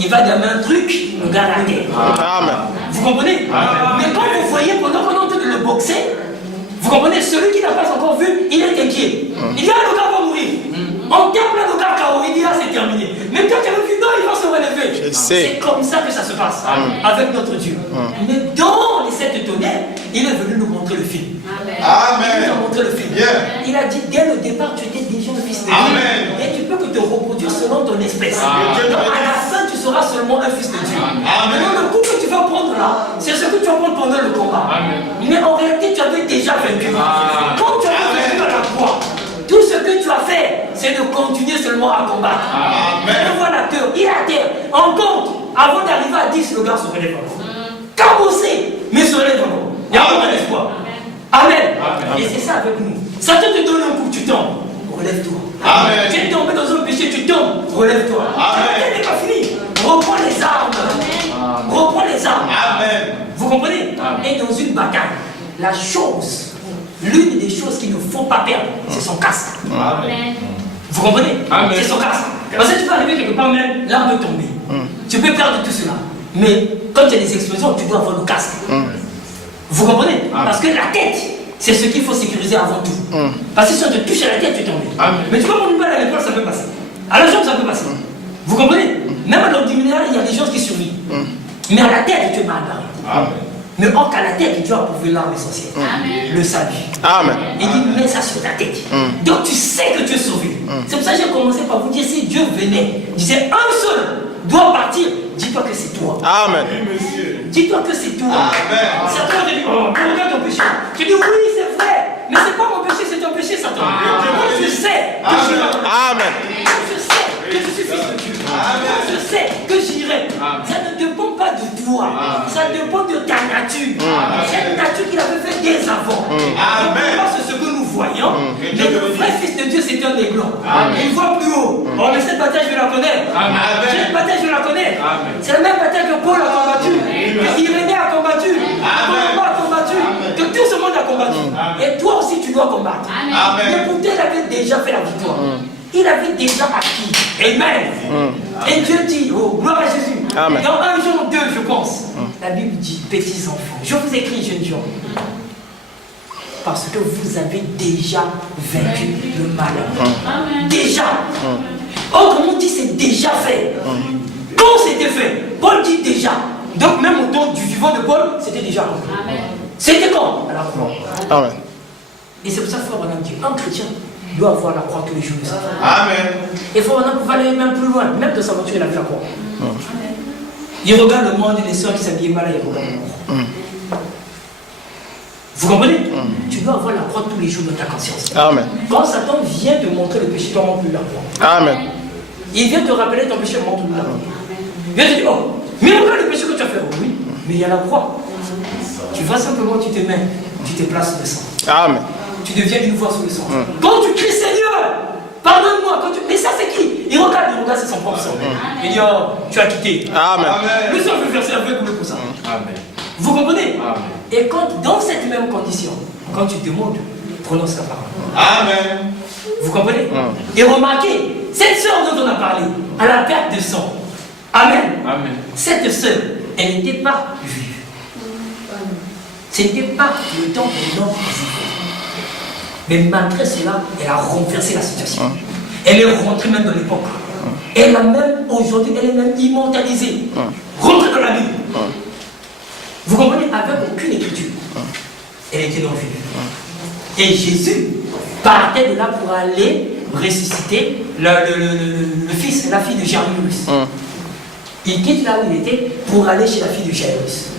il va donner un truc, le gars la terre. Amen. Vous comprenez? Mais quand vous voyez, pendant qu'on est en train de le boxer, vous comprenez, celui qui n'a pas encore vu, il est inquiet. Il dit, ah, le gars va mourir. On tape là, le gars KO, il dit, ah, c'est terminé. Mais quand tu as vu, non, il va se relever. C'est comme ça que ça se passe avec notre Dieu. Mais dans les 7 tonnerres, il est venu nous montrer le film. Amen. Il nous a montré le film. Il a dit, dès le départ, tu étais déjà un fils de Dieu. Et tu peux que te reproduire selon ton espèce. Donc à la fin, tu seras seulement un fils de Dieu. Maintenant, le coup que tu vas prendre là, c'est ce que tu vas prendre pendant le combat. Mais en réalité, tu avais déjà vaincu. Quand tu avais vaincu à la croix, tout ce que tu as fait, c'est de continuer seulement à combattre. Mais voilà l'acteur, il est à terre. En compte, avant d'arriver à 10, le gars se relève encore. Cabossé, mais se relève encore. Il y a encore un espoir. Amen. Et c'est ça avec nous. Satan te donne un coup, tu tombes. Relève-toi. Tu es tombé dans un péché, tu tombes. Relève-toi. Tu n'es pas fini. Reprends les armes. Reprends les armes. Vous comprenez? Et dans une bataille, la chose, l'une des choses qu'il ne faut pas perdre, c'est son casque. Vous comprenez? C'est son casque. Parce que tu peux arriver quelque part, même l'arme peut tomber. Tu peux perdre tout cela. Mais quand il y a des explosions, tu dois avoir le casque. Vous comprenez? Parce que la tête, c'est ce qu'il faut sécuriser avant tout. Parce que si on te touche à la tête, tu es tombé. Mais tu peux prendre une balle à l'épaule, ça peut passer. À la jambe, ça peut passer. Vous comprenez? Même à l'ordinaire, il y a des gens qui survivent. Mais à la tête, tu es mal barré. Mais or qu'à la tête, tu as approuvé l'arme essentielle. Le salut. Il dit, mets ça sur ta tête. Donc tu sais que tu es sauvé. C'est pour ça que j'ai commencé par vous dire, si Dieu venait, disait un seul doit partir, dis-toi que c'est toi. Dis-toi que c'est toi. Satan te dit, oh, regarde ton péché. Tu dis, oui, c'est vrai. Mais c'est pas mon péché, c'est ton péché, Satan. Moi, je sais que j'irai. Je sais que je suis fils de Dieu. Je sais que j'irai. Ça ne dépend pas de toi. Ça dépend de ta nature. C'est une nature qu'il avait fait dès avant. C'est ce que nous voyons. Mais le vrai fils de Dieu, c'est un aiglon. Il voit plus haut. Oh, mais cette bataille, je la connais. Cette bataille, je la connais. C'est la même bataille que Paul a combattu, que Irénée a combattu, que Paul a combattu, que tout ce monde a combattu. Et toi aussi, tu dois combattre. Mais pourtant, il avait déjà fait la victoire. Il avait déjà acquis. Amen. Et Dieu dit, oh, gloire à Jésus. Dans 1 Jean 2, je pense, la Bible dit, petits enfants, je vous écris, jeunes gens, parce que vous avez déjà vaincu le malheur. Déjà. Oh, comme on dit, c'est déjà fait. Quand c'était fait, Paul dit déjà. Donc même au temps du vivant de Paul, c'était déjà fait. C'était quand? À la croix. Et c'est pour ça qu'il faut dit, un chrétien doit avoir la croix tous les jours de sa vie. Et il faut maintenant pouvoir aller même plus loin, même de sa voiture, il a vu la croix. Il regarde le monde et les soeurs qui s'habillaient mal, il regarde la croix. Vous comprenez? Tu dois avoir la croix tous les jours dans ta conscience. Quand Satan vient te montrer le péché, tu ne montres plus la croix. Il vient te rappeler ton péché, montre-lui la croix. Il vient te dire, oh, mais regarde le péché que tu as fait. Oh, oui, mais il y a la croix. Tu vas simplement, tu te mets, tu te places le sang. Tu deviens une voix sous le sang. Quand tu cries, Seigneur, pardonne-moi. Mais ça, c'est qui? Il regarde, c'est son propre sang. Il dit, oh, tu as quitté. Le sang veut verser avec pour ça. Vous comprenez? Et quand, dans cette même condition, quand tu demandes, prononce la parole. Vous comprenez? Et remarquez, cette sœur dont on a parlé, à la perte de sang. Cette sœur, elle n'était pas juive. Ce n'était pas le temps de non-juif. Mais malgré cela, elle a renversé la situation. Elle est rentrée même dans l'époque. Elle a même, aujourd'hui, elle est même immortalisée. Rentrée dans la Bible. Vous comprenez? Avec aucune écriture. Elle était non-juive. Et Jésus partait de là pour aller ressusciter le fils et la fille de Jairus. Il quitte là où il était pour aller chez la fille de Jairus.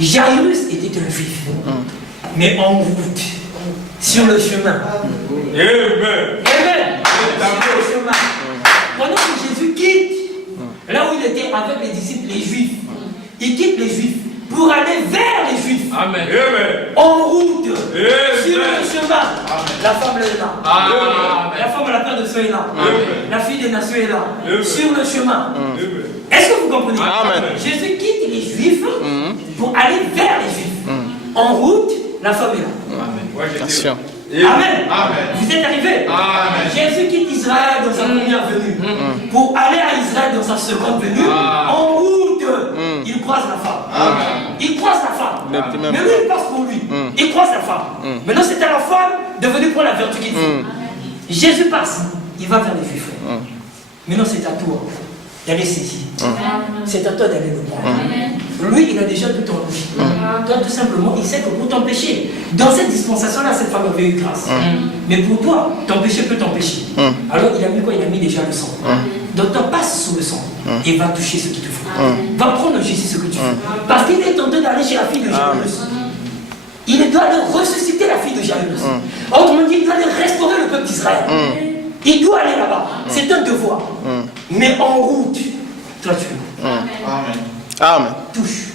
Jairus était un juif. Mais en route, sur le chemin. Amen. Sur le chemin. Pendant que Jésus quitte là où il était avec les disciples, les juifs, il quitte les juifs pour aller vers les juifs. En route, sur le chemin. La femme est là. La femme à la perte de sang est là. La fille des nations est là. Sur le chemin. Est-ce que vous comprenez? Jésus quitte les juifs pour aller vers les juifs. En route, la femme est là. Amen. Vous êtes arrivés. Jésus quitte Israël dans sa première venue pour aller à Israël dans sa seconde venue. En route, il croise la femme. Il croise la femme. Mais lui, il passe pour lui. Il croise la femme. Maintenant, c'est à la femme de venir prendre la vertu qu'il faut. Jésus passe. Il va vers les Juifs. Maintenant, c'est à toi d'aller saisir. C'est à toi d'aller le prendre. Lui, il a déjà tout enlevé. Toi, tout simplement, il sait que pour ton péché, dans cette dispensation-là, cette femme avait eu grâce. Mais pour toi, ton péché peut t'empêcher. Alors, il a mis quoi? Il a mis déjà le sang. Donc, tu passes sous le sang et va toucher ce qu'il te faut. Va prendre Jésus ce que tu veux. Parce qu'il est tenté d'aller chez la fille de Jairus. Il doit aller ressusciter la fille de Jairus. Autrement dit, il doit aller restaurer le peuple d'Israël. Il doit aller là-bas. C'est un devoir. Mais en route, toi tu es. Amen. Touche.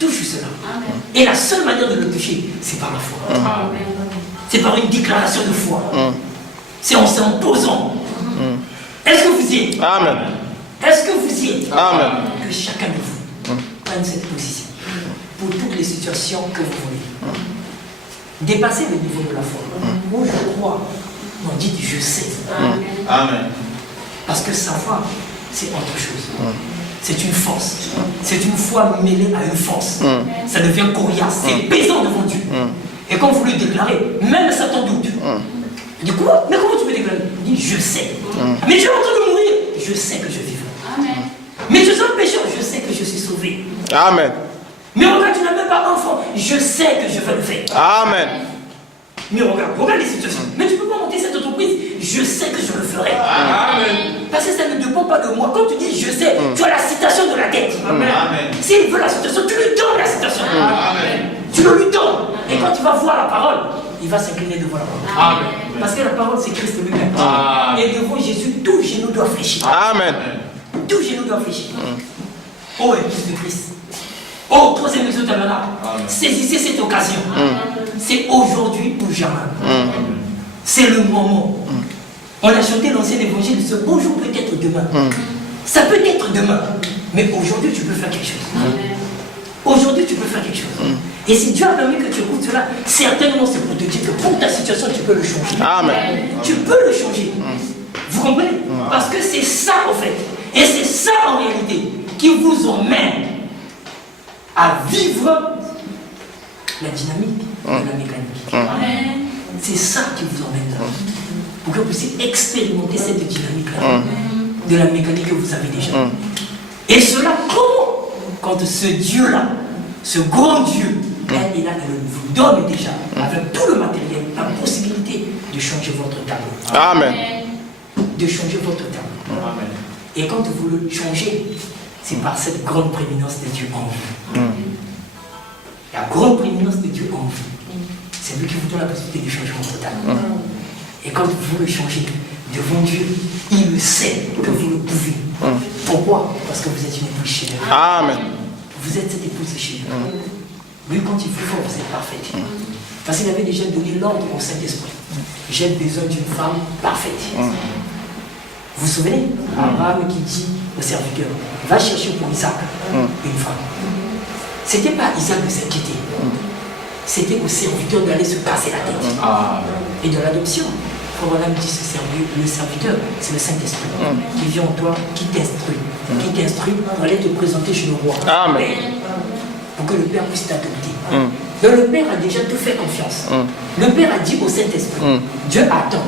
Touche cela. Et la seule manière de le toucher, c'est par la foi. C'est par une déclaration de foi. C'est en s'imposant. Est-ce que vous y êtes? Amen. Est-ce que vous y êtes? Amen. Que chacun de vous prenne cette position pour toutes les situations que vous voulez. Dépassez le niveau de la foi. Moi, je crois. On dit je sais. Amen. Parce que savoir, c'est autre chose. C'est une force. C'est une foi mêlée à une force. Ça devient coriace. C'est pesant devant Dieu. Et quand vous le déclarez, même Satan doute. Il dit quoi? Mais comment tu peux déclarer? Il dit je sais. Mais je suis en train de mourir. Je sais que je vivrai. Mais je suis un pécheur. Je sais que je suis sauvé. Amen. Mais regarde, tu n'as même pas d'enfant. Je sais que je vais le faire. Amen. Mais regarde les situations. Mais tu ne peux pas monter cette entreprise. Je sais que je le ferai. Amen. Parce que ça ne dépend pas de moi. Quand tu dis je sais, tu as la citation de la tête. Amen. S'il veut la citation, tu lui donnes la citation. Amen. Tu le lui donnes. Et quand tu vas voir la parole, il va s'incliner devant la parole. Amen. Parce que la parole, c'est Christ lui-même. Et devant Jésus, tout genou doit fléchir. Amen. Tout genou doit fléchir. Oh, Église de Christ. Oh, troisième église de tabernacle. Saisissez cette occasion. C'est aujourd'hui ou jamais. C'est le moment. On a chanté l'ancien évangile, ce bonjour peut être demain. Ça peut être demain. Mais aujourd'hui, tu peux faire quelque chose. Aujourd'hui, tu peux faire quelque chose. Et si Dieu a permis que tu écoutes cela, certainement c'est pour te dire que pour ta situation, tu peux le changer. Amen. Tu peux le changer. Vous comprenez? Parce que c'est ça en fait. Et c'est ça en réalité qui vous emmène à vivre la dynamique de la mécanique. C'est ça qui vous emmène là. Pour que vous puissiez expérimenter cette dynamique-là de la mécanique que vous avez déjà. Et cela, comment? Quand ce Dieu-là, ce grand Dieu, il vous donne déjà, avec tout le matériel, la possibilité de changer votre tableau. Amen. De changer votre tableau. Amen. Et quand vous le changez, c'est par cette grande prééminence de Dieu en vous. La grande prééminence de Dieu en vous. C'est lui qui vous donne la possibilité de changer votre tableau. Et quand vous le changez devant Dieu, il le sait que vous le pouvez. Pourquoi? Parce que vous êtes une épouse chez lui. Amen. Vous êtes cette épouse chez lui. Lui, quand il vous faut, vous êtes parfaite. Parce qu'il avait déjà donné l'ordre au Saint-Esprit. J'ai besoin d'une femme parfaite. Vous vous souvenez? Abraham qui dit au serviteur, va chercher pour Isaac une femme. C'était pas Isaac de s'inquiéter. C'était au serviteur d'aller se casser la tête. Et de l'adoption, Abraham dit le serviteur, c'est le Saint-Esprit qui vient en toi, qui t'instruit pour aller te présenter chez le roi. Amen. Pour que le Père puisse t'adopter. Donc le Père a déjà tout fait confiance. Le Père a dit au Saint-Esprit, Dieu attend.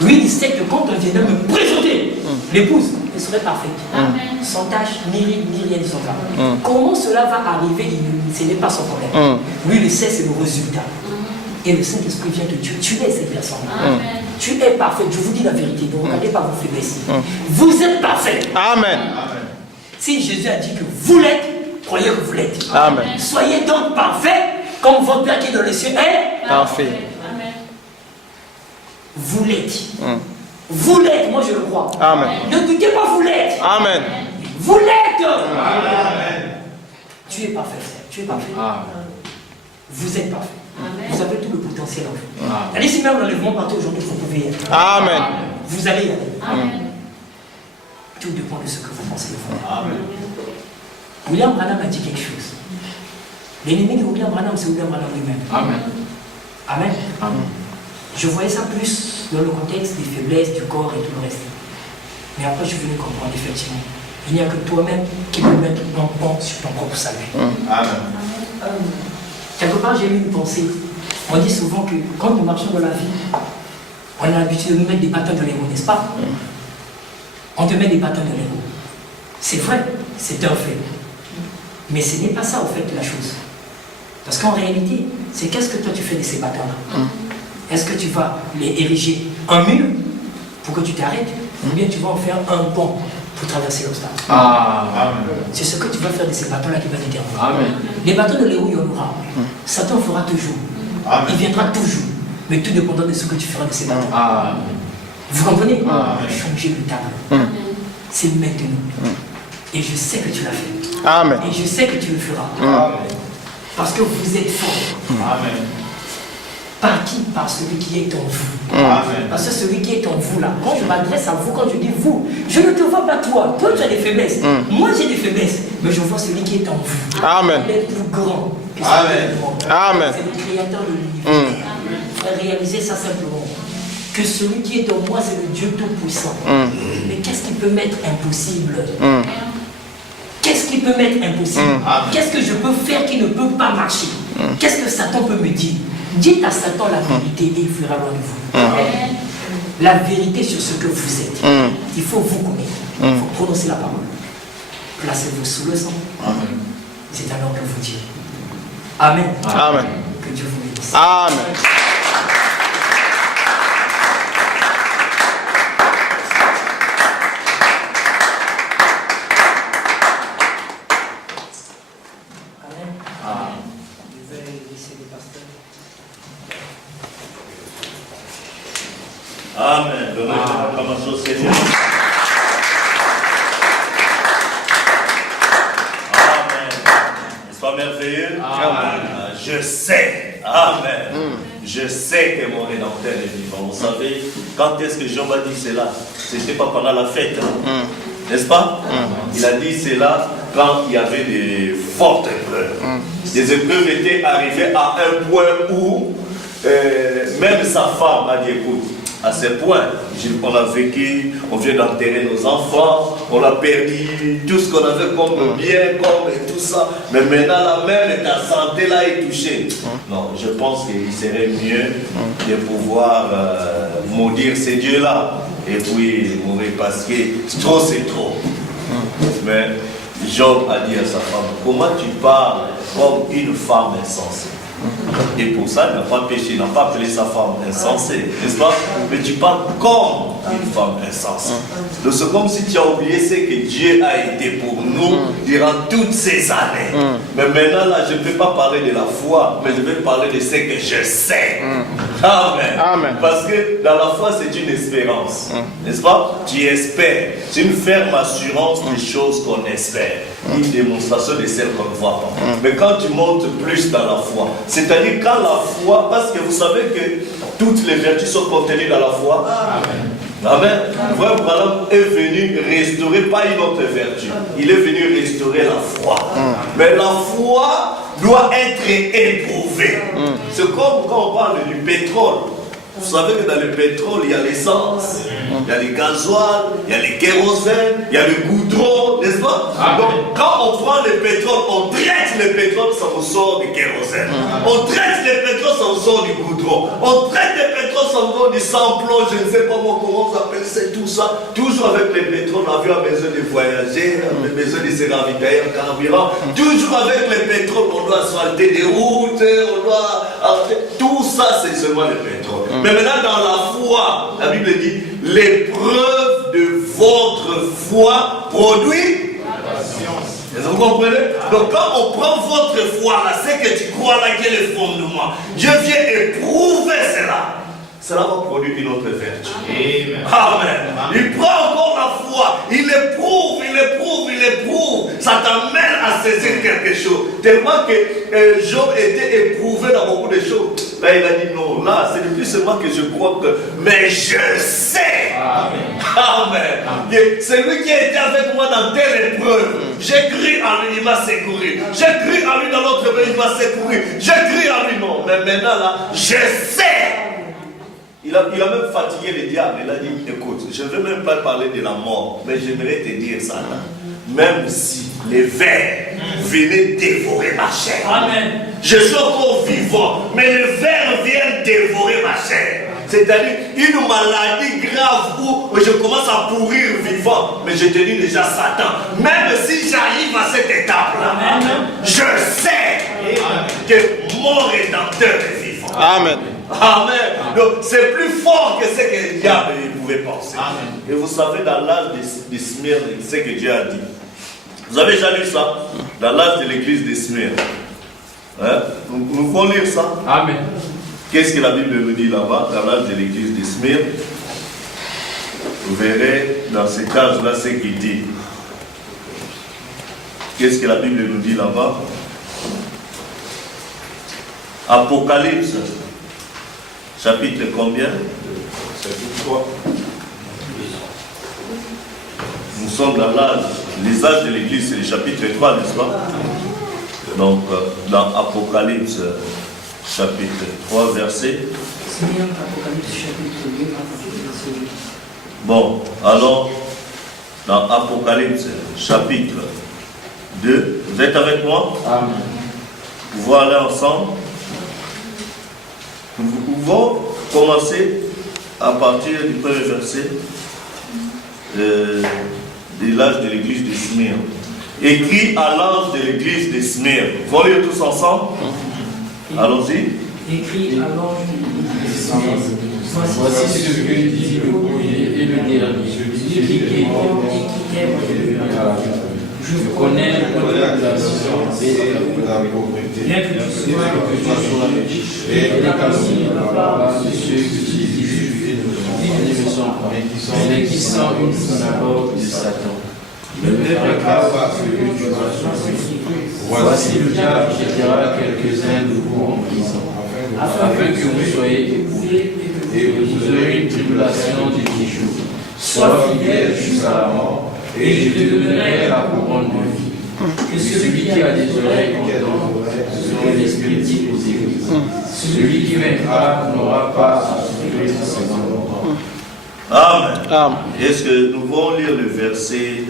Lui, il sait que quand on viendrait me présenter l'épouse, elle serait parfaite. Sans tâche, ni rien de semblable. Comment cela va arriver, ce n'est pas son problème. Lui, il sait, c'est le résultat. Et le Saint-Esprit vient de Dieu. Tu es cette personne. Tu es parfaite. Je vous dis la vérité. Ne regardez pas vos faiblesses. Vous êtes parfait. Amen. Si Jésus a dit que vous l'êtes, croyez que vous l'êtes. Amen. Soyez donc parfait comme votre Père qui est dans les cieux est parfait. Vous l'êtes. Vous l'êtes, moi je le crois. Amen. Ne doutez pas, vous l'êtes. Amen. Vous l'êtes. Amen. Tu es parfait, frère. Tu es parfait. Amen. Vous êtes parfait. Amen. Vous avez tout le potentiel en vous. Allez, si même l'enlèvement partout aujourd'hui, vous pouvez y aller. Amen. Vous allez y aller. Amen. Tout dépend de ce que vous pensez faire. Amen. William Branham a dit quelque chose. L'ennemi de William Branham, c'est William Branham lui-même. Amen. Amen. Je voyais ça plus dans le contexte des faiblesses du corps et tout le reste. Mais après, je suis venu comprendre effectivement. Il n'y a que toi-même qui peux mettre un pont sur ton propre salut. Amen. Quelque part, j'ai eu une pensée. On dit souvent que quand nous marchons dans la vie, on a l'habitude de nous mettre des bâtons dans les roues, n'est-ce pas? On te met des bâtons dans les roues. C'est vrai, c'est un fait. Mais ce n'est pas ça, au fait, la chose. Parce qu'en réalité, c'est qu'est-ce que toi tu fais de ces bâtons-là? Est-ce que tu vas les ériger un mur pour que tu t'arrêtes? Ou bien tu vas en faire un pont pour traverser l'obstacle? C'est ce que tu vas faire de ces bâtons-là qui va te déterminer. Les bâtons de l'éou, il y en aura. Satan fera toujours. Il viendra toujours. Mais tout dépendant de ce que tu feras de ces bâtons. Vous comprenez? Changer le tableau. C'est maintenant. Et je sais que tu l'as fait. Et je sais que tu le feras. Parce que vous êtes fort. Par qui? Par celui qui est en vous. Parce que celui qui est en vous là, quand je m'adresse à vous, quand je dis vous, je ne te vois pas toi. Toi tu as des faiblesses. Moi j'ai des faiblesses. Mais je vois celui qui est en vous. Il est plus grand que celui c'est le créateur de l'univers. Réalisez ça simplement. Que celui qui est en moi, c'est le Dieu Tout-Puissant. Mais qu'est-ce qui peut m'être impossible? Qu'est-ce qui peut m'être impossible? Qu'est-ce que je peux faire qui ne peut pas marcher? Qu'est-ce que Satan peut me dire? Dites à Satan la vérité et il fuira loin de vous. La vérité sur ce que vous êtes. Il faut vous connaître. Il faut prononcer la parole. Placez-vous sous le sang. C'est alors que vous direz. Amen. Que Dieu vous bénisse. Amen. Amen. Donnez une acclamation au Seigneur. Amen. N'est-ce pas merveilleux? Amen. Je sais. Amen. Je sais que mon Rédempteur est vivant. Vous savez, quand est-ce que Job a dit cela? C'était pas pendant la fête. N'est-ce pas? Il a dit cela quand il y avait des fortes épreuves. Les épreuves étaient arrivées à un point où même sa femme a dit écoute, à ce point, on a vécu, on vient d'enterrer nos enfants, on a perdu tout ce qu'on avait comme bien, comme et tout ça. Mais maintenant, là même, ta santé là est touchée. Non, je pense qu'il serait mieux de pouvoir maudire ces dieux-là et puis mourir parce que trop c'est trop. Mais Job a dit à sa femme, comment tu parles comme une femme insensée? Et pour ça, il n'a pas péché, il n'a pas appelé sa femme insensée, n'est-ce pas? Mais tu parles comme une femme insensée. Donc c'est comme si tu as oublié ce que Dieu a été pour nous durant toutes ces années. Mais maintenant, là, je ne vais pas parler de la foi, mais je vais parler de ce que je sais. Amen. Parce que dans la foi, c'est une espérance, n'est-ce pas? Tu espères. C'est une ferme assurance des choses qu'on espère. Une démonstration de celles qu'on ne voit pas. Mais quand tu montes plus dans la foi, c'est-à-dire quand la foi, parce que vous savez que toutes les vertus sont contenues dans la foi. Amen. Frère Branham est venu restaurer pas une autre vertu. Il est venu restaurer la foi. Mais la foi doit être éprouvée. C'est comme quand on parle du pétrole. Vous savez que dans le pétrole, il y a l'essence, il y a les gasoil, il y a les kérosène, il y a le goudron, n'est-ce pas? Donc, quand on prend le pétrole, on traite le pétrole, ça vous sort du kérosène. On traite le pétrole, ça vous sort du goudron. On traite le pétrole, ça vous sort du samplon, je ne sais pas moi comment vous appelez ça, tout ça. Toujours avec le pétrole, l'avion a besoin de voyager, on a besoin de se ravitailler en carburant. Toujours avec le pétrole, on doit asphalter des routes, on doit... Tout ça, c'est seulement le pétrole. Mais maintenant, dans la foi, la Bible dit, l'épreuve de votre foi produit la patience. Vous comprenez? Donc quand on prend votre foi, là, c'est que tu crois là quel est le fondement. Dieu vient éprouver cela. Cela va produire une autre vertu. Amen. Il prend encore la foi, il éprouve, il éprouve, il éprouve. Ça t'amène à saisir quelque chose. Tellement que Job était éprouvé dans beaucoup de choses. Là, il a dit non, là, c'est plus seulement que je crois que, mais je sais. Amen. C'est lui qui a été avec moi dans telle épreuve. J'ai cru en lui, il m'a secouru. J'ai cru en lui dans l'autre pays, il m'a secouru. J'ai cru en lui, non. Mais maintenant là, je sais. Il a même fatigué le diable. Il a dit, écoute, je ne veux même pas parler de la mort, mais j'aimerais te dire ça là. Même si les vers venaient dévorer ma chair. Amen. Je suis encore vivant, mais les vers viennent dévorer ma chair. C'est-à-dire une maladie grave où je commence à pourrir vivant. Mais je te dis déjà, Satan, même si j'arrive à cette étape-là, je sais que mon Rédempteur est vivant. Amen. Amen. Donc c'est plus fort que ce que le diable pouvait penser. Amen. Et vous savez, dans l'âge de Smyrne, ce que Dieu a dit. Vous avez déjà lu ça? Dans l'âge de l'église de Smyrne. Hein? Nous pouvons lire ça? Amen. Qu'est-ce que la Bible nous dit là-bas, dans l'âge de l'église de Smyrne? Vous verrez dans ce cas-là ce qu'il dit. Qu'est-ce que la Bible nous dit là-bas? Apocalypse, chapitre combien? Chapitre 3. Nous sommes dans l'âge, les âges de l'église, c'est le chapitre 3, n'est-ce pas? Donc, dans Apocalypse, chapitre 3, verset. Bon, alors, dans Apocalypse, chapitre 2, vous êtes avec moi? Amen. Nous pouvons aller ensemble. Nous pouvons commencer à partir du premier verset de l'âge de l'église de Smyrne. Écrit à l'ange de l'église de Smyrne. Vous allez lire tous ensemble? Allons-y. Écrit à l'ange de Smyrne. Voici ce que dit le premier et le dernier, celui qui est je connais la nation et la pauvreté, bien que tu sois riche et la calomnie de la part de ceux qui disent ne sont pas, mais qui sont une synagogue de Satan. Ne fais pas ce que tu vas souffrir. Voici le diable jettera quelques-uns de vous en prison, afin que vous soyez éprouvés, et vous aurez une tribulation de 10 jours. Sois fidèle jusqu'à la mort, et je te donnerai la couronne de vie. Et celui qui a des oreilles entend ce que l'Esprit dit aux églises. Celui qui vaincra n'aura pas à souffrir de seconde mort. Amen. Amen. Est-ce que nous pouvons lire le verset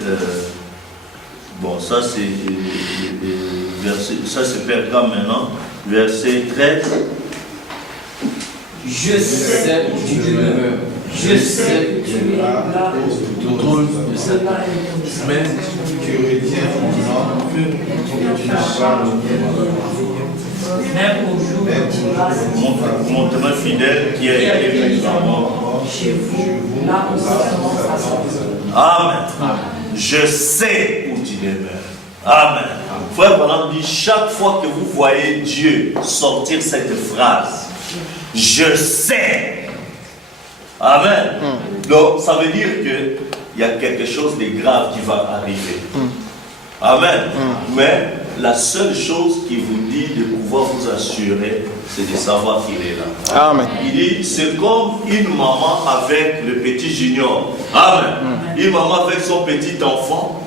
bon, ça c'est ça c'est Pergame maintenant. Verset 13. Je sais où tu demeures. Je sais que tu es là au trône de Satan. Mais tu retiens mon nom, tu n'as pas le même au jour de Mon témoin fidèle qui a été mis en mort. chez vous, là où Satan s'assoit. Amen. Je sais où tu demeures. Amen. Frère Branham dit, chaque fois que vous voyez Dieu sortir cette phrase, je sais. Amen. Donc, ça veut dire qu'il y a quelque chose de grave qui va arriver. Amen. Mais la seule chose qui vous dit de pouvoir vous assurer, c'est de savoir qu'il est là. Amen. Il dit, c'est comme une maman avec le petit junior. Amen. Une maman avec son petit enfant.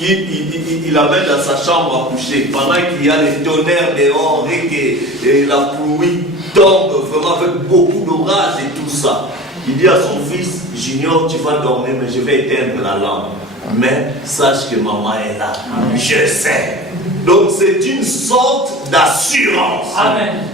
Il amène dans sa chambre à coucher pendant qu'il y a les tonnerres dehors et que la pluie tombe vraiment avec beaucoup d'orage et tout ça. Il dit à son fils, Junior, tu vas dormir, mais je vais éteindre la lampe. Mais sache que maman est là. Je sais. Donc c'est une sorte d'assurance.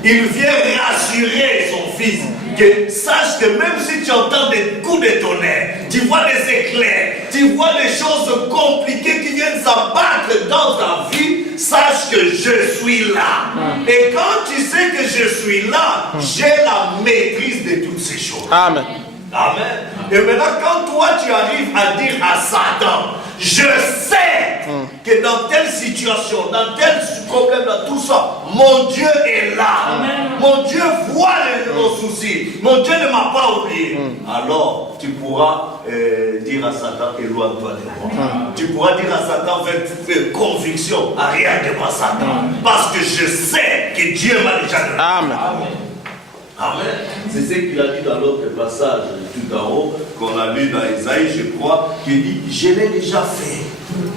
Il vient rassurer son fils. Que sache que même si tu entends des coups de tonnerre, tu vois des éclairs, tu vois des choses compliquées qui viennent s'abattre dans ta vie, sache que je suis là. Et quand tu sais que je suis là, j'ai la maîtrise de toutes ces choses. Amen. Amen. Et maintenant, quand toi tu arrives à dire à Satan, je sais que dans telle situation, dans tel problème, dans tout ça, mon Dieu est là. Mon Dieu voit nos soucis. Mon Dieu ne m'a pas oublié. Alors, tu pourras dire à Satan, éloigne-toi de moi. Tu pourras dire à Satan, fais conviction, arrête de moi, Satan. Parce que je sais que Dieu m'a déjà donné. Amen. Amen. C'est ce qu'il a dit dans l'autre passage tout en haut, qu'on a lu dans Isaïe, je crois, qui dit, je l'ai déjà fait.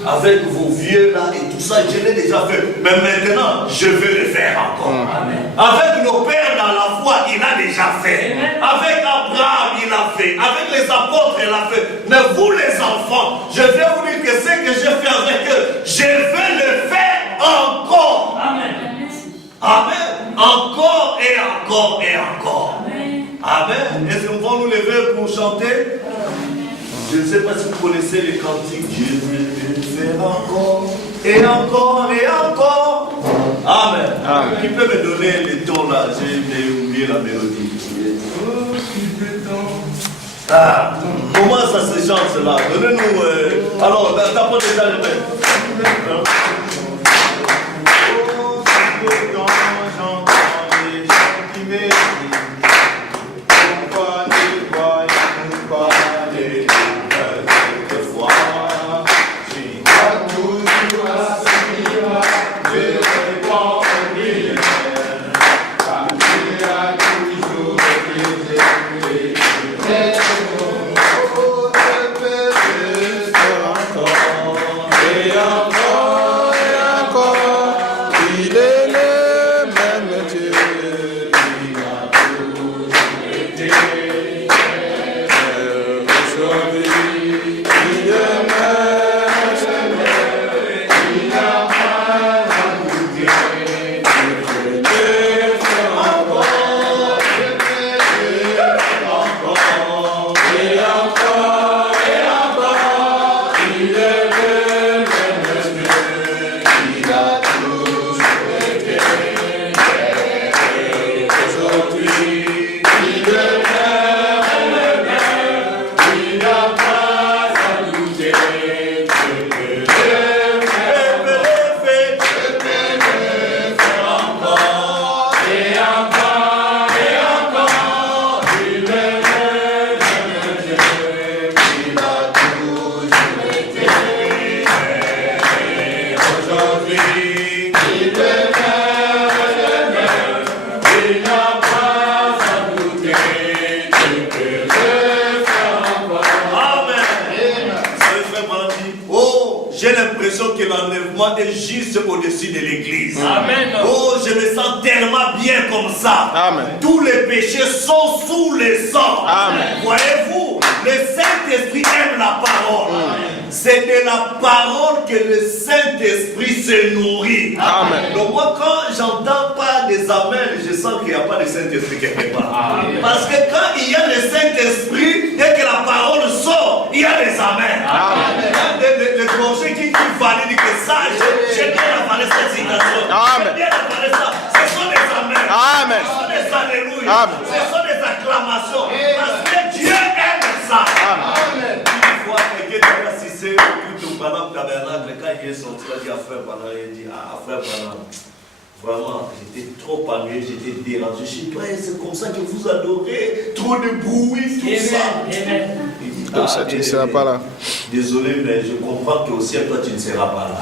Avec vos vieux là et tout ça, je l'ai déjà fait. Mais maintenant, je vais le faire encore. Amen. Avec nos pères dans la foi, il a déjà fait. Amen. Avec Abraham, il a fait. Avec les apôtres, il a fait. Mais vous les enfants, je vais vous dire que ce que j'ai fait avec eux, je vais le faire encore. Amen. Amen. Encore et encore et encore. Amen. Est-ce que nous pouvons nous lever pour chanter? Je ne sais pas si vous connaissez les cantiques. Je vais le faire encore et encore et encore. Amen. Amen. Qui peut me donner les tons là? J'ai oublié la mélodie. Ah, comment ça se chante cela? Donnez-nous. Alors, d'abord déjà le même. Est juste au-dessus de l'église. Amen. Oh, je me sens tellement bien comme ça. Amen. Tous les péchés sont sous le sang. Amen. Voyez-vous, le Saint-Esprit aime la parole. C'est de la parole que le Saint-Esprit se nourrit. Amen. Donc moi, quand j'entends pas des amens, je sens qu'il n'y a pas de Saint-Esprit quelque part. Amen. Parce que quand il y a le Saint-Esprit, dès que la parole sort, il y a des amens. Amen. Le projet qui valide que ça, j'ai bien avalé cette citation. J'ai bien avalé ça. Ce sont des amens. Amen. Ce sont des alléluia. Amen. Ce sont des acclamations. Parce que Dieu aime ça. Amen. Une fois, quelqu'un qui a assisté au Panam Tabernacle, quand il est sorti, il a dit à Frère Panam, il dit à Frère Panam, vraiment, j'étais trop ennuyé, j'étais dérangé. Je sais pas, c'est comme ça que vous adorez, trop de bruit, tout ça. Amen. Ça, tu ne seras pas là. Désolé, mais je comprends qu'au ciel, toi, tu ne seras pas là.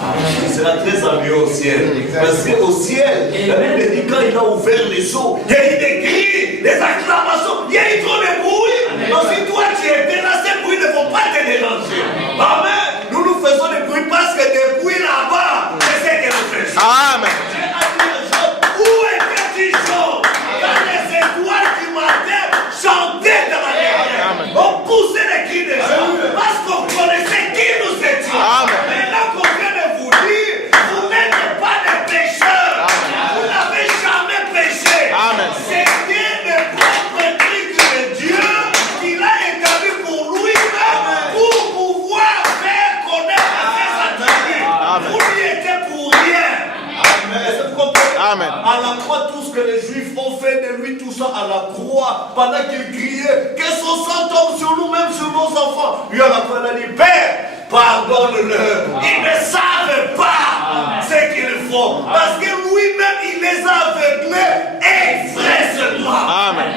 Tu seras très ennuyé au ciel. Parce qu'au ciel, la Bible dit quand il a ouvert les eaux, il y a eu des cris, des acclamations, il y a eu trop de bruit. Donc si toi, tu étais là, ces bruits ne vont pas te déranger. Amen. Nous faisons des bruits parce que des bruits là-bas, c'est ce que nous faisons. Amen. Où étais-tu, Jean? Quand les étoiles du matin chantaient dans la lumière, on poussait les cris des gens parce qu'on connaissait qui nous étions. Maintenant qu'on vient de vous dire, vous n'êtes pas des pécheurs. Vous n'avez jamais péché. C'était le propre truc de Dieu qu'il a établi pour lui-même pour pouvoir faire connaître à ses attributs. Vous n'y étiez pour rien. Amen. À la croix, tout ce que les Juifs ont fait de lui, tout ça à la croix, pendant qu'il criait, que son sang tombe sur nous, même sur nos enfants. Lui, à la croix, il a dit, Père, pardonne-leur. Ils ne savent pas ce qu'ils font. Parce que lui-même, il les a aveuglés expressément. Amen.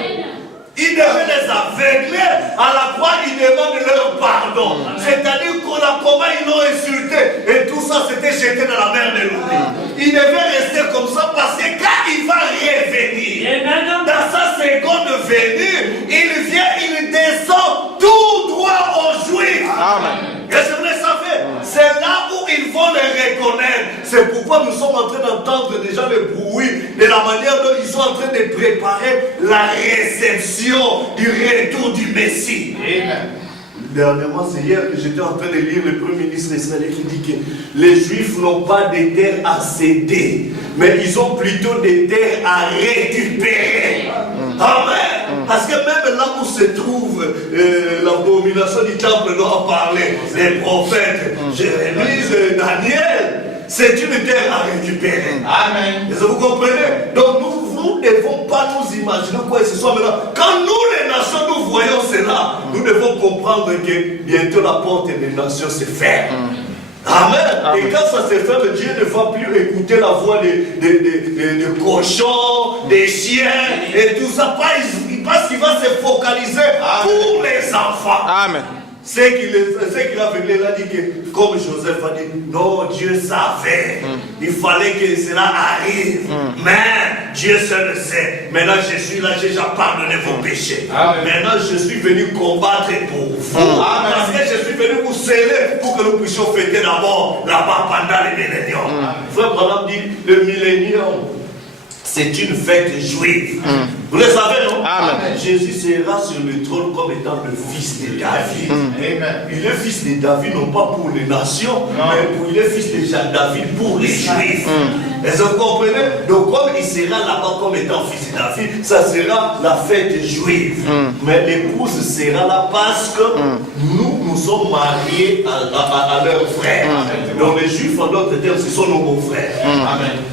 Il devait les aveugler, à la croix il demande leur pardon. C'est-à-dire comment ils l'ont insulté. Et tout ça c'était jeté dans la mer de l'oubli. Il devait rester comme ça parce que quand il va revenir, dans sa seconde venir, il vient, il descend tout droit aux Juifs. Amen. Est-ce que vous le savez? C'est là où ils vont les reconnaître. C'est pourquoi nous sommes en train d'entendre déjà le bruit de la manière dont ils sont en train de préparer la réception du retour du Messie. Amen. Dernièrement, c'est hier que j'étais en train de lire le premier ministre israélien qui dit que les Juifs n'ont pas de terres à céder, mais ils ont plutôt des terres à récupérer. Amen. Parce que même là où se trouve l'abomination du temple dont on parlait, les prophètes, Jérémie, Daniel, c'est une terre à récupérer. Amen. Est-ce que vous comprenez? Donc nous ne devons pas nous imaginer quoi que ce soit maintenant. Quand nous les nations, nous voyons cela, nous devons comprendre que bientôt la porte des nations se ferme. Amen. Et quand ça se ferme, Dieu ne va plus écouter la voix des cochons, des chiens et tout ça. Parce qu'il va se focaliser pour les enfants. Amen. C'est qu'il a venu là, dit que, comme Joseph a dit, non, Dieu savait. Il fallait que cela arrive. Mais Dieu seul le sait. Maintenant, je suis là, j'ai déjà pardonné vos péchés. Maintenant, je suis venu combattre pour vous. Parce que je suis venu vous sceller pour que nous puissions fêter d'abord là-bas pendant les milléniums. Frère Branham dit, le millénium, c'est une fête juive. Vous le savez, non? Amen. Jésus sera sur le trône comme étant le fils de David. Amen. Il est fils de David, non pas pour les nations, mais il est fils de David pour les Juifs. Est-ce que vous comprenez? Donc, comme il sera là-bas comme étant fils de David, ça sera la fête juive. Mais l'épouse sera là parce que nous sommes mariés à leurs frères. Donc, les Juifs, en d'autres termes, ce sont nos beaux-frères.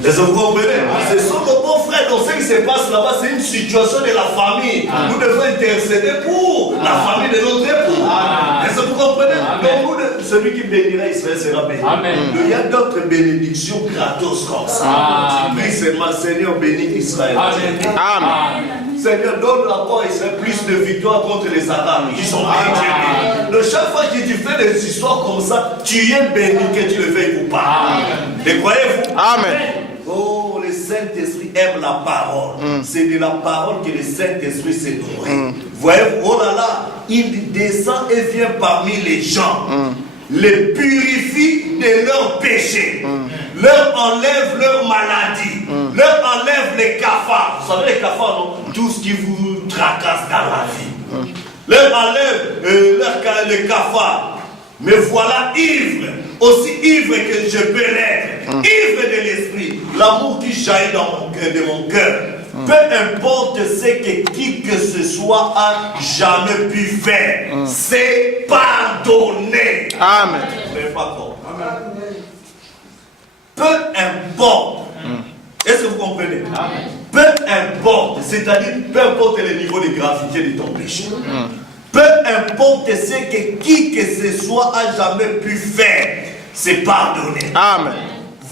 Est-ce que vous comprenez? Ce sont nos beaux-frères. Donc, ce qui se passe là-bas, c'est une situation de la famille. Nous devons intercéder pour la famille de notre époux. Est-ce que vous comprenez? Donc, celui qui bénira Israël sera béni. Il y a d'autres bénédictions gratos comme ça. Oui, c'est ma Seigneur béni Israël. Amen. Seigneur, donne encore Israël plus de victoires contre les Arabes qui sont bénis. De chaque fois que tu fais des histoires comme ça, tu es béni, que tu le veuilles ou pas. Le croyez-vous? Amen. Oh, le Saint-Esprit aime la parole. C'est de la parole que le Saint-Esprit se nourrit. Voyez-vous, oh là là, il descend et vient parmi les gens, les purifie de leurs péchés, leur enlève leur maladie, leur enlève les cafards. Vous savez les cafards, non? Tout ce qui vous tracasse dans la vie. Leur enlève les cafards. Mais voilà ivre, aussi ivre que je peux l'être, ivre de l'esprit, l'amour qui jaillit de mon cœur. Peu importe ce que qui que ce soit a jamais pu faire, c'est pardonner. Amen. Vous n'avez pas compris. Peu importe. Est-ce que vous comprenez? Amen. Peu importe, c'est-à-dire peu importe le niveau de gravité de ton péché. Peu importe ce que qui que ce soit a jamais pu faire, c'est pardonner. Amen.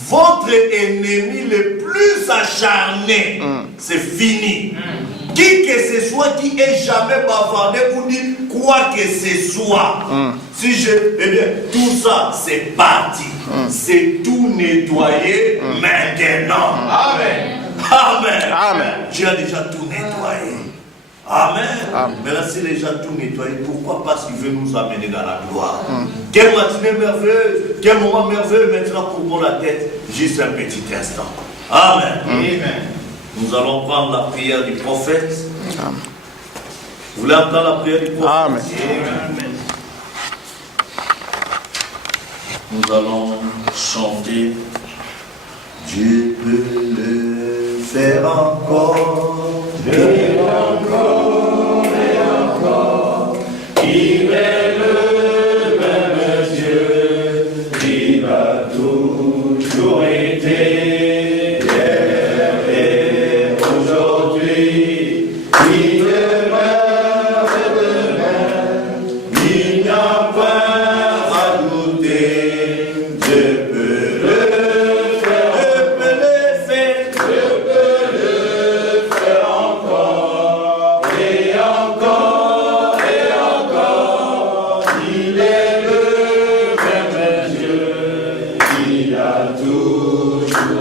Votre ennemi le plus acharné, c'est fini. Qui que ce soit qui ait jamais bavardé ou dit quoi que ce soit, eh bien, tout ça c'est parti. C'est tout nettoyé maintenant. Amen. Amen. Amen. Dieu a déjà tout nettoyé. Amen. Mais là, si les gens tout nettoyés, pourquoi? Parce qu'il veut nous amener dans la gloire. Quelle matinée merveilleuse, quel moment merveilleux. Maintenant, courbons la tête, juste un petit instant. Amen. Amen. Nous allons prendre la prière du prophète. Amen. Vous voulez entendre la prière du prophète? Amen. Amen. Nous allons chanter. Dieu peut le faire encore. Et encore, et encore, il est le même Dieu, il a toujours été.